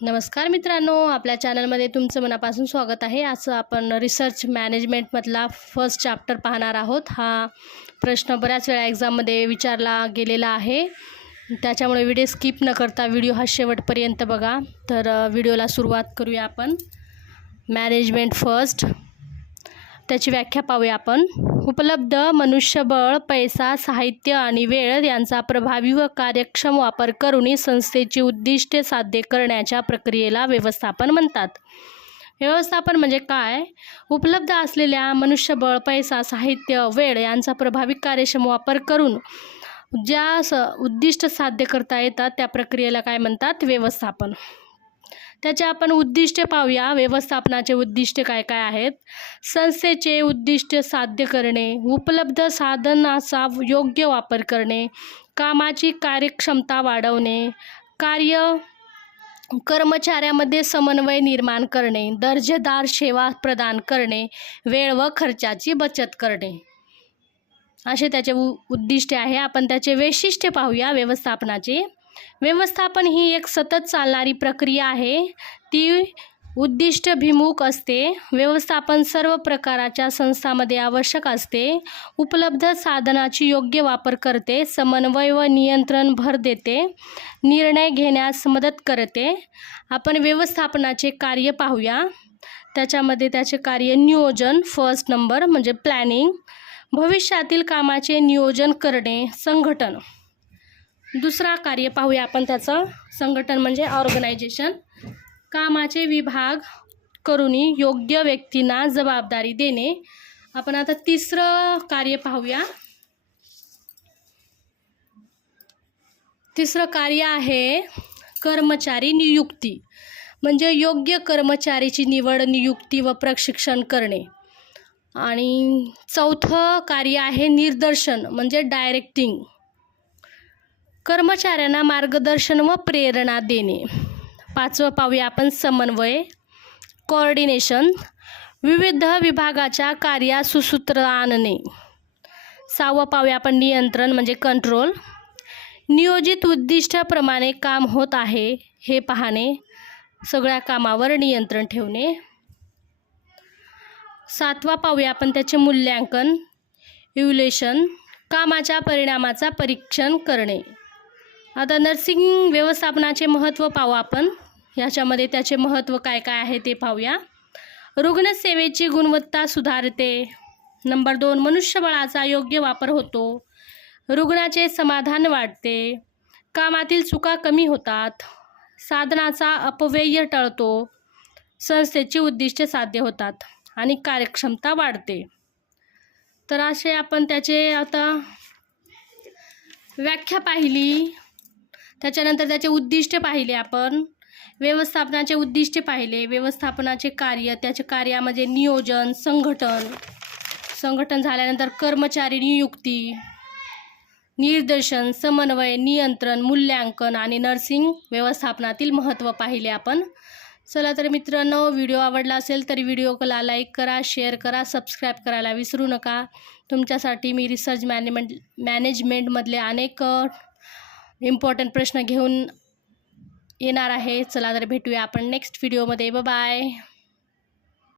नमस्कार मित्रांनो, आपल्या चॅनलमध्ये तुमचं मनापासून स्वागत आहे। आज आपण रिसर्च मॅनेजमेंटमधला फर्स्ट चॅप्टर पाहणार आहोत। हा प्रश्न बऱ्याच वेळा एक्झाममध्ये विचारला गेलेला आहे, त्याच्यामुळे व्हिडिओ स्किप न करता व्हिडिओ हा शेवटपर्यंत बघा। तर व्हिडिओला सुरुवात करूया आपण। मॅनेजमेंट फर्स्ट, त्याची व्याख्या पाहूया आपण। उपलब्ध मनुष्यबळ, पैसा, साहित्य आणि वेळ यांचा प्रभावी व कार्यक्षम वापर करून संस्थेची उद्दिष्टे साध्य करण्याच्या प्रक्रियेला व्यवस्थापन म्हणतात। व्यवस्थापन म्हणजे काय? उपलब्ध असलेल्या मनुष्यबळ, पैसा, साहित्य, वेळ यांचा प्रभावी कार्यक्षम वापर करून ज्या उद्दिष्ट साध्य करता येतात त्या प्रक्रियेला काय म्हणतात? व्यवस्थापन। त्याचे आपण उद्दिष्टे पाहूया। व्यवस्थापनाचे उद्दिष्टे काय काय आहेत? संस्थेचे उद्दिष्ट साध्य करणे, उपलब्ध साधनाचा योग्य वापर करणे, कामाची कार्यक्षमता वाढवणे, कर्मचाऱ्यांमध्ये समन्वय निर्माण करणे, दर्जेदार सेवा प्रदान करणे, वेळ व खर्चाची बचत करणे, असे त्याचे उद्दिष्टे आहे। आपण त्याचे वैशिष्ट्ये पाहूया व्यवस्थापनाचे। व्यवस्थापन ही एक सतत चालणारी प्रक्रिया आहे, ती उद्दिष्टभिमुख असते। व्यवस्थापन सर्व प्रकारच्या संस्थांमध्ये आवश्यक असते। उपलब्ध साधनाची योग्य वापर करते, समन्वय व नियंत्रण भर देते, निर्णय घेण्यास मदत करते। आपण व्यवस्थापनाचे कार्य पाहूया। त्याच्यामध्ये त्याचे कार्य नियोजन, फर्स्ट नंबर म्हणजे प्लॅनिंग, भविष्यातील कामाचे नियोजन करणे, संघटन। दुसरा कार्य पाहूया आपण त्याचं, संघटन म्हणजे ऑर्गनायझेशन, कामाचे विभाग करून योग्य व्यक्तींना जबाबदारी देणे। आपण आता तिसरं कार्य पाहूया। तिसरं कार्य आहे कर्मचारी नियुक्ती, म्हणजे योग्य कर्मचारीची निवड, नियुक्ती व प्रशिक्षण करणे। आणि चौथं कार्य आहे निर्देशन म्हणजे डायरेक्टिंग, कर्मचाऱ्यांना मार्गदर्शन व प्रेरणा देणे। पाचवं पाहूया आपण समन्वय, कोऑर्डिनेशन, विविध विभागाच्या कार्यात सुसूत्र आणणे। सहावं पाहूया आपण नियंत्रण म्हणजे कंट्रोल, नियोजित उद्दिष्टाप्रमाणे काम होत आहे हे पाहणे, सगळ्या कामावर नियंत्रण ठेवणे। सातवा पाहूया आपण त्याचे मूल्यांकन, इव्हॅल्युएशन, कामाच्या परिणामाचा परीक्षण करणे। आता नर्सिंग व्यवस्थापनाचे महत्त्व पाहू आपण। याच्यामध्ये त्याचे महत्त्व काय काय आहे ते पाहूया। रुग्णसेवेची गुणवत्ता सुधारते। नंबर 2, मनुष्यबळाचा योग्य वापर होतो, रुग्णाचे समाधान वाढते, कामातील चुका कमी होतात, साधनाचा अपव्यय टळतो, संस्थेची उद्दिष्टे साध्य होतात आणि कार्यक्षमता वाढते। तर असे आपण त्याचे आता व्याख्या पाहिली, त्याच्यानंतर त्याचे उद्दिष्टे पाहिले आपण, व्यवस्थापनाचे उद्दिष्टे पाहिले, व्यवस्थापनाचे कार्य, त्याच्या कार्यामध्ये नियोजन, संघटन झाल्यानंतर कर्मचारी नियुक्ती, निर्देशन, समन्वय, नियंत्रण, मूल्यांकन आणि नर्सिंग व्यवस्थापनातील महत्त्व पाहिले आपण। चला तर मित्रांनो, व्हिडिओ आवडला असेल तर व्हिडिओला लाईक करा, शेअर करा, सबस्क्राईब करायला विसरू नका। तुमच्यासाठी मी रिसर्च मॅनेजमेंटमधले अनेक इम्पॉर्टंट प्रश्न घेऊन येणार आहे। चला तर भेटूया आपण नेक्स्ट व्हिडिओमध्ये। Bye bye.